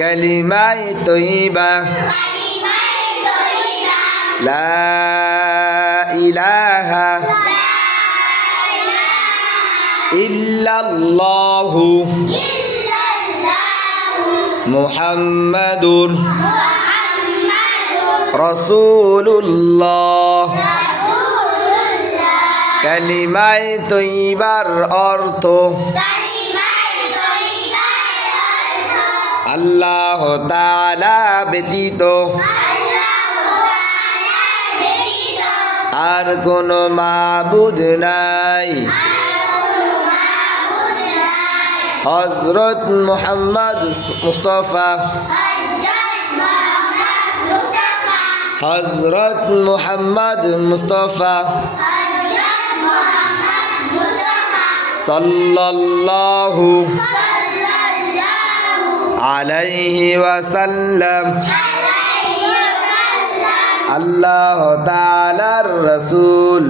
কালিমায়ে তৈয়বা লা ইলাহা ইল্লাল্লাহু মুহাম্মাদুর রাসূলুল্লাহ। কালিমায়ে তৈয়বার অর্থ আল্লাহ তাআলা ব্যতীত আর কোনো মাবুদ নাই। হযরত মুহাম্মদ মুস্তাফা হযরত মুহাম্মদ মুস্তাফা সাল্লাল্লাহু আলাইহি ওয়াসাল্লাম আল্লাহ তাআলার রাসূল।